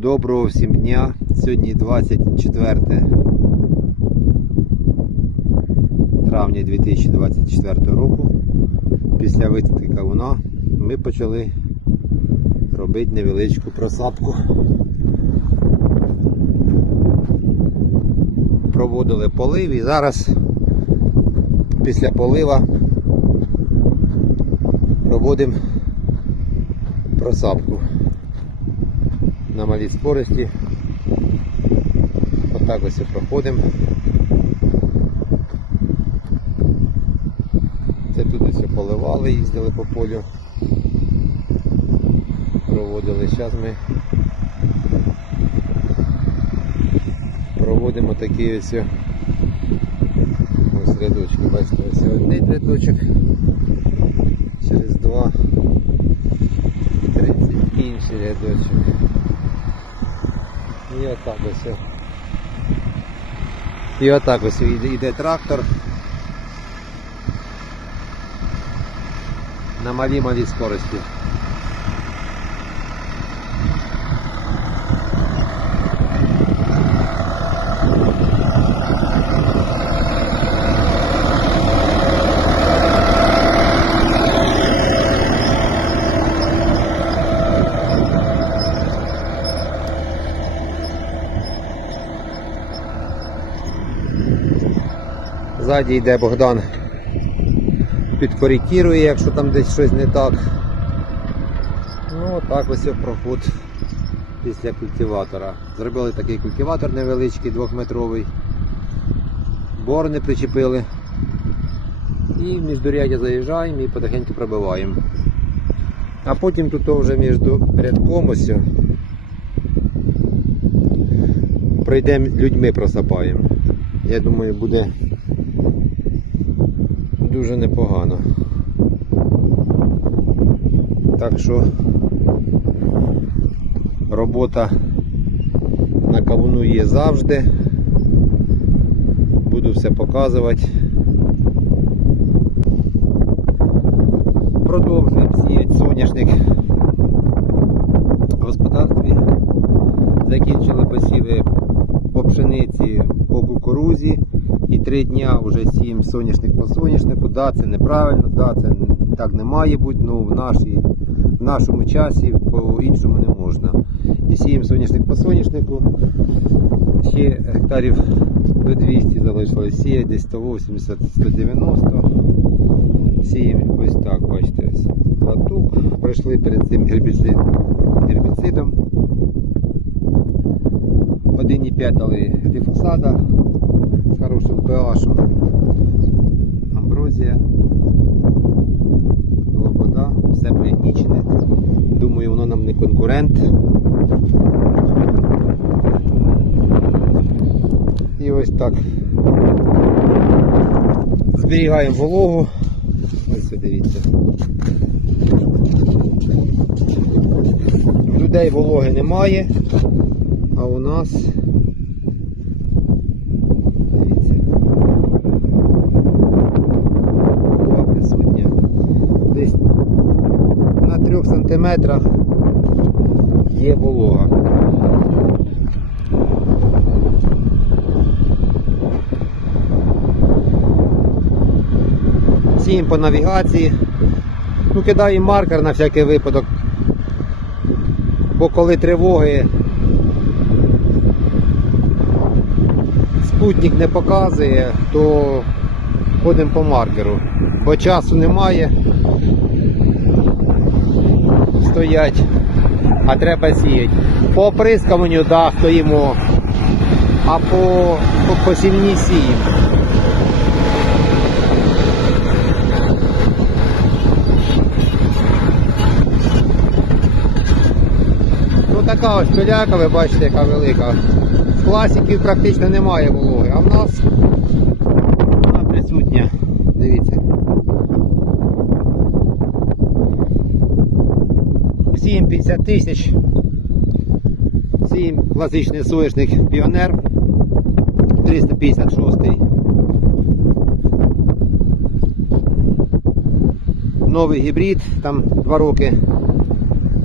Доброго всім дня. Сьогодні 24 травня 2024 року. Після висадки кавуна ми почали робити невеличку просадку. Проводили полив і зараз після полива проводимо просадку на малій скорості. Отак ось і проходимо. Це тут ось поливали, їздили по полю. Проводили. Зараз ми проводимо такі ось ось рядочки. Бачите, ось один рядочок. Через два 30 інший рядочок. І отак ось. І отак ось йде, трактор. На малій малій скорості. Ззаді йде Богдан. Підкоректірує, якщо там десь щось не так. Ну, так ось проход після культиватора. Зробили такий культиватор невеличкий, двохметровий. Бор не причепили. І в міждурядя заїжджаємо і потихеньку пробиваємо. А потім тут вже між рядком ось пройдемо людьми просапаємо. Я думаю, буде дуже непогано. Так що робота на кавуну є завжди. Буду все показувати. Продовжуємо сіяти соняшник в господарстві. Закінчили посіви по пшениці, по кукурузі. І три дня вже сіємо соняшник по соняшнику. Да, це неправильно, да, це так не має бути, ну в, нашій, в нашому часі по-іншому не можна. І сіємо соняшник по соняшнику. Ще гектарів до 200 залишилось сіяти, десь 180-190. Сіємо ось так, бачите, ось. Пройшли перед цим гербіцид, гербіцидом. 1,5 дали гліфосада хорошим pH. Амброзія. Лобода, все пригнічене. Думаю, воно нам не конкурент. І ось так. Зберігаємо вологу. Ось дивіться. В людей вологи немає, а у нас Дивіться. Волога присутня. Десь на 3 сантиметрах є волога. Сіємо по навігації. Ну, кидаємо маркер на всякий випадок. Бо коли тривоги спутник не показує, то ходимо по маркеру. Бо часу немає. Стоять, а треба сіяти. По оприскуванню, да, стоїмо, а по, по, по сіємо. Ну така ось пиляка, ви бачите, яка велика. В класиків практично немає вологи, а в нас 50 тисяч. Сім класичний соєшник Піонер 356. Новий гібрид, там два роки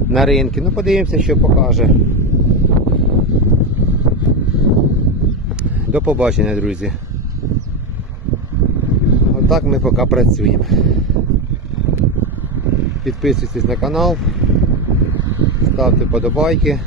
на ринки. Ну, подивимося, що покаже. До побачення, друзі. Отак ми поки працюємо. Підписуйтесь на канал ставте подобайки.